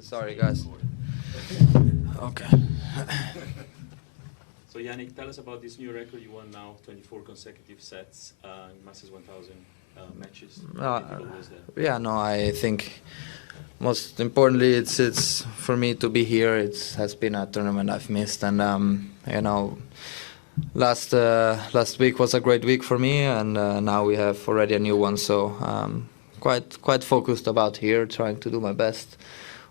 Sorry, guys. Okay. So Jannik, tell us about this new record. You won now 24 consecutive sets in Masters 1000 matches. How difficult was that? Yeah, no, I think most importantly, it's for me to be here. It has been a tournament I've missed, and you know, last week was a great week for me, and now we have already a new one. So quite focused about here, trying to do my best,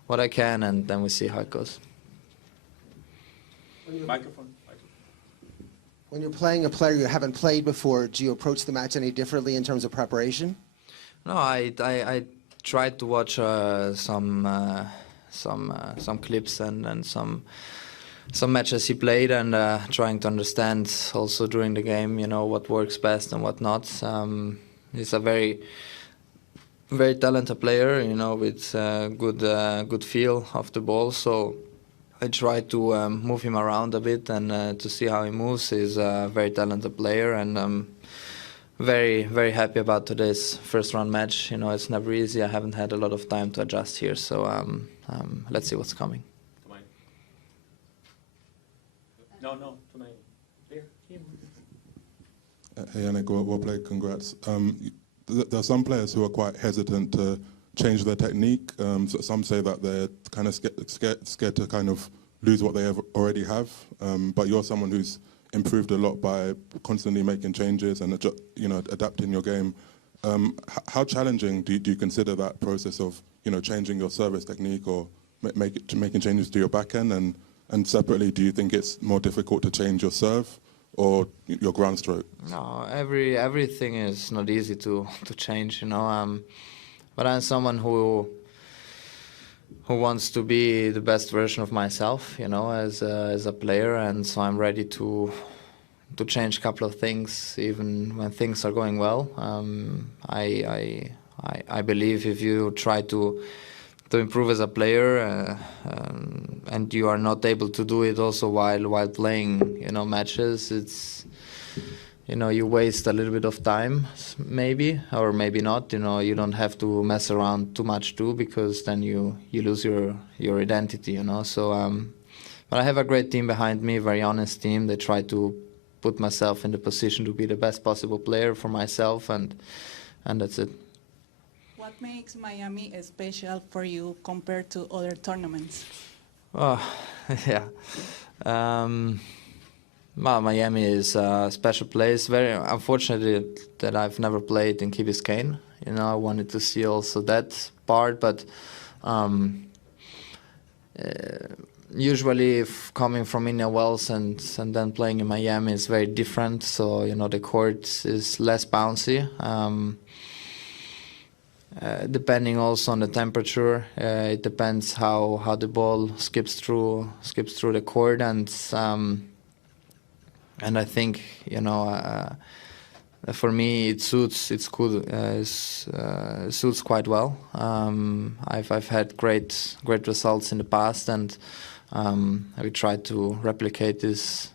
what I can, and then we see how it goes. Microphone. When you're playing a player you haven't played before, do you approach the match any differently in terms of preparation? No, I tried to watch some clips and some matches he played, and trying to understand also during the game, you know, what works best and what not. He's a very talented player, you know, with good feel of the ball. So I try to move him around a bit and to see how he moves. He's a very talented player, and I'm very happy about today's first round match. You know, it's never easy. I haven't had a lot of time to adjust here, so let's see what's coming. No, tonight. There. Hey Jannik, well played, congrats. There are some players who are quite hesitant to change their technique. So some say that they're kind of scared to kind of lose what they already have. But you're someone who's improved a lot by constantly making changes and adapting your game. How challenging do you consider that process of changing your service technique or making changes to your backhand? And separately, do you think it's more difficult to change your serve or your ground stroke? No, everything is not easy to change, you know. But I'm someone who wants to be the best version of myself, you know, as a player, and so I'm ready to change a couple of things, even when things are going well. I believe if you try to improve as a player, and you are not able to do it also while playing, you know, matches, it's, you know, you waste a little bit of time, maybe, or maybe not. You know, you don't have to mess around too much too, because then you lose your identity, you know. So, but I have a great team behind me, very honest team. They try to put myself in the position to be the best possible player for myself, and that's it. What makes Miami special for you compared to other tournaments? Oh, yeah. Well, Miami is a special place. Very unfortunate that I've never played in Key Biscayne. You know, I wanted to see also that part, but usually if coming from Indian Wells and then playing in Miami is very different. So, you know, the court is less bouncy. Depending also on the temperature, it depends how the ball skips through the court, and I think, you know, for me it suits quite well. I've had great results in the past, and we tried to replicate this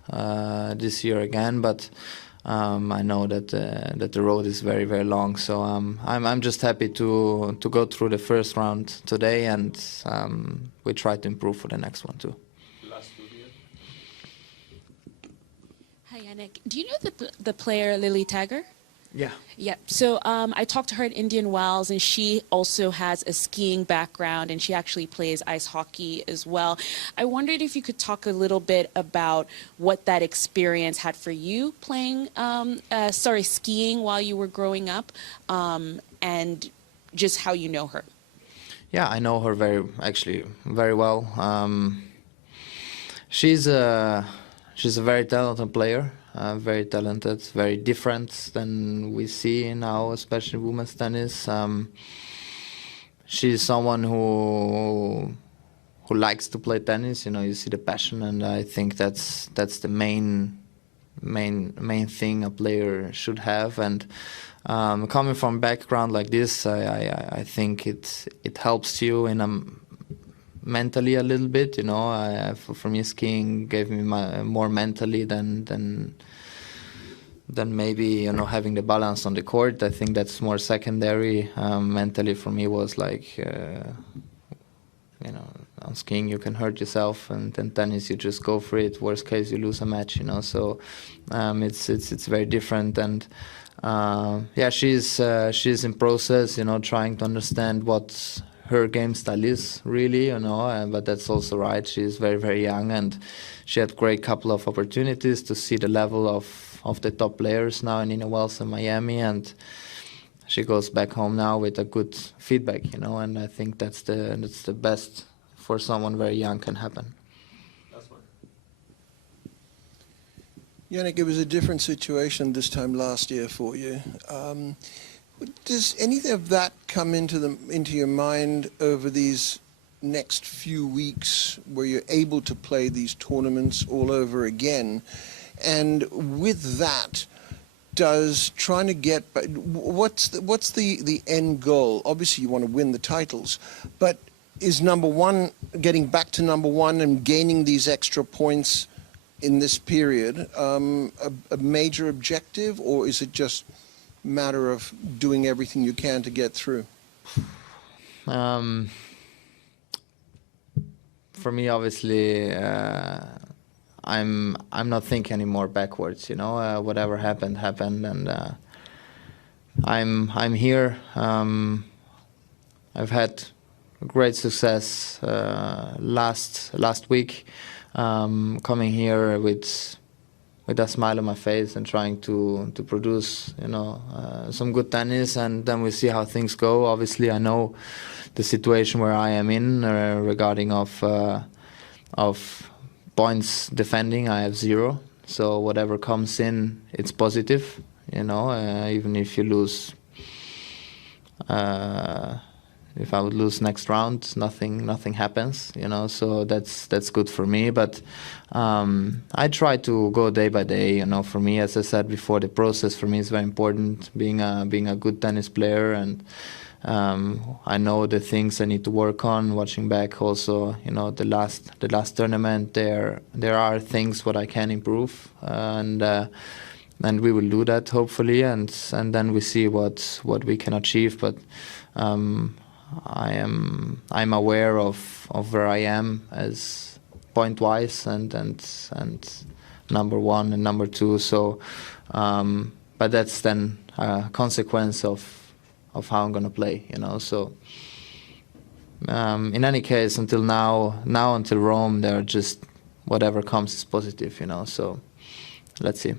year again, but I know that the road is very long. So I'm just happy to go through the first round today, and we try to improve for the next one too. Hi, Jannik. Do you know the player Lily Tagger? Yeah. Yeah. So I talked to her at Indian Wells, and she also has a skiing background, and she actually plays ice hockey as well. I wondered if you could talk a little bit about what that experience had for you playing, skiing while you were growing up, and just how you know her. Yeah, I know her very well. She's a very talented player. Very talented, very different than we see now, especially women's tennis. She's someone who likes to play tennis. You know, you see the passion, and I think that's the main thing a player should have. And coming from a background like this, I think it helps you in mentally a little bit, you know. For me, skiing gave me more mentally than maybe, you know, having the balance on the court. I think that's more secondary. Mentally for me was like on skiing you can hurt yourself, and then tennis you just go for it. Worst case you lose a match, you know. So it's very different. And yeah, she's in process, you know, trying to understand what her game style is really, you know. But that's also right. She's very, very young, and she had great couple of opportunities to see the level of the top players now in Indian Wells and Miami, and she goes back home now with a good feedback, you know. And I think that's the best for someone very young can happen. Jannik, it was a different situation this time last year for you. Does anything of that come into your mind over these next few weeks where you're able to play these tournaments all over again? And with that, does trying to get, what's the end goal? Obviously you want to win the titles, but is number one, getting back to number one and gaining these extra points in this period a major objective, or is it just a matter of doing everything you can to get through? For me, obviously, I'm not thinking anymore backwards. You know, whatever happened, and I'm here. I've had great success last week. Coming here with a smile on my face and trying to produce, you know, some good tennis, and then we see how things go. Obviously, I know the situation where I am in regarding of points defending. I have 0, so whatever comes in, it's positive. You know, even if you lose. If I would lose next round, nothing happens, you know. So that's good for me. But I try to go day by day, you know. For me, as I said before, the process for me is very important. Being a good tennis player, and I know the things I need to work on. Watching back, also, you know, the last tournament, there are things what I can improve, and we will do that hopefully, and then we see what we can achieve. But I'm aware of where I am as point wise and number 1 and number 2. So, but that's then a consequence of how I'm gonna play, you know. So in any case, until now until Rome, they're just whatever comes is positive, you know. So let's see.